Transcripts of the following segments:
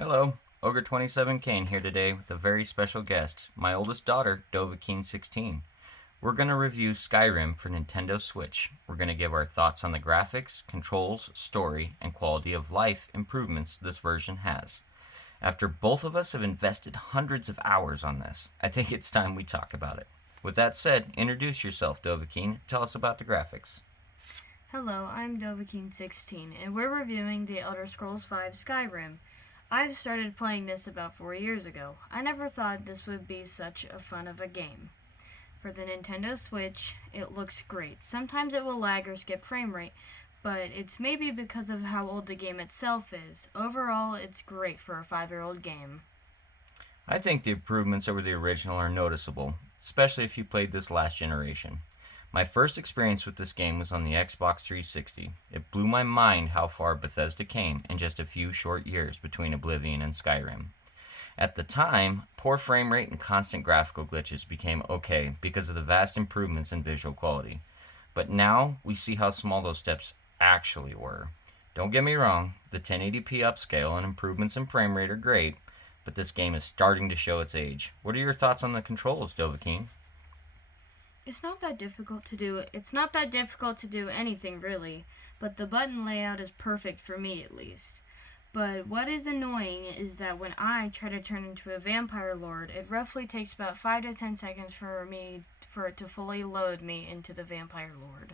Hello, Ogre27 Kane here today with a very special guest, my oldest daughter, Dovahkeen16. We're going to review Skyrim for Nintendo Switch. We're going to give our thoughts on the graphics, controls, story, and quality of life improvements this version has. After both of us have invested hundreds of hours on this, I think it's time we talk about it. With that said, introduce yourself, Dovahkeen. Tell us about the graphics. Hello, I'm Dovahkeen16, and we're reviewing the Elder Scrolls V Skyrim. I've started playing this about 4 years ago. I never thought this would be such a fun of a game. For the Nintendo Switch, it looks great. Sometimes it will lag or skip frame rate, but it's maybe because of how old the game itself is. Overall, it's great for a 5-year-old game. I think the improvements over the original are noticeable, especially if you played this last generation. My first experience with this game was on the Xbox 360. It blew my mind how far Bethesda came in just a few short years between Oblivion and Skyrim. At the time, poor frame rate and constant graphical glitches became okay because of the vast improvements in visual quality. But now we see how small those steps actually were. Don't get me wrong, the 1080p upscale and improvements in frame rate are great, but this game is starting to show its age. What are your thoughts on the controls, Dovahkeen? It's not that difficult to do anything really, but the button layout is perfect for me at least. But what is annoying is that when I try to turn into a vampire lord, it roughly takes about 5 to 10 seconds for it to fully load me into the vampire lord.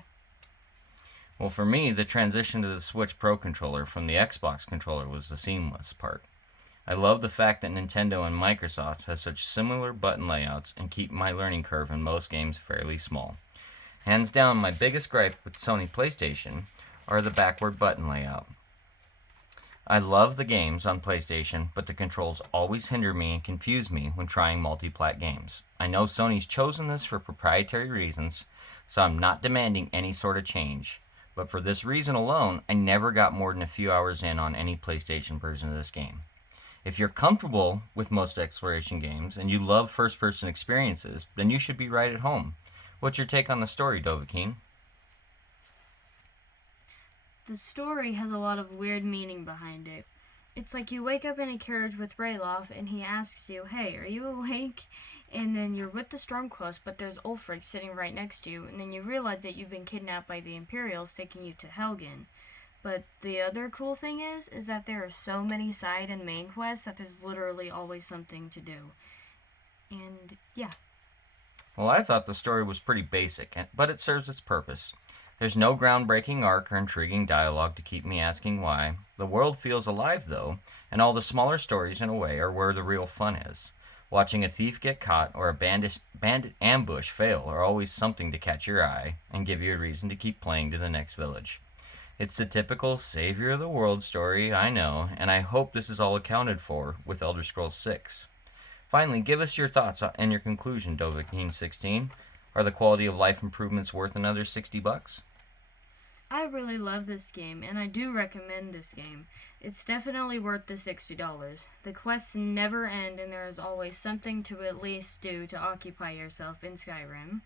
Well, for me, the transition to the Switch Pro controller from the Xbox controller was the seamless part. I love the fact that Nintendo and Microsoft have such similar button layouts and keep my learning curve in most games fairly small. Hands down, my biggest gripe with Sony PlayStation are the backward button layout. I love the games on PlayStation, but the controls always hinder me and confuse me when trying multi-plat games. I know Sony's chosen this for proprietary reasons, so I'm not demanding any sort of change. But for this reason alone, I never got more than a few hours in on any PlayStation version of this game. If you're comfortable with most exploration games and you love first-person experiences, then you should be right at home. What's your take on the story, Dovahkeen? The story has a lot of weird meaning behind it. It's like you wake up in a carriage with Rayloff and he asks you, "Hey, are you awake?" And then you're with the Stormcloaks, but there's Ulfric sitting right next to you, and then you realize that you've been kidnapped by the Imperials taking you to Helgen. But the other cool thing is that there are so many side and main quests that there's literally always something to do. And yeah. Well, I thought the story was pretty basic, but it serves its purpose. There's no groundbreaking arc or intriguing dialogue to keep me asking why. The world feels alive, though, and all the smaller stories, in a way, are where the real fun is. Watching a thief get caught or a bandit ambush fail are always something to catch your eye and give you a reason to keep playing to the next village. It's the typical savior of the world story, I know, and I hope this is all accounted for with Elder Scrolls V. Finally, give us your thoughts and your conclusion, Dovahkeen16. Are the quality of life improvements worth another $60? I really love this game, and I do recommend this game. It's definitely worth the $60. The quests never end, and there is always something to at least do to occupy yourself in Skyrim.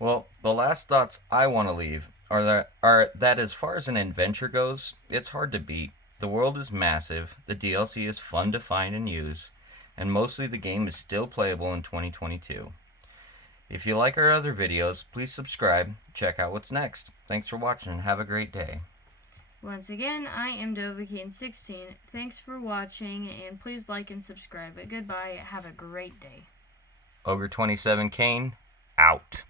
Well, the last thoughts I want to leave are that as far as an adventure goes, it's hard to beat. The world is massive, the DLC is fun to find and use, and mostly the game is still playable in 2022. If you like our other videos, please subscribe, check out what's next. Thanks for watching and have a great day. Once again, I am Dovahkeen16. Thanks for watching, and please like and subscribe. Goodbye, have a great day. Ogre27 Kane, out.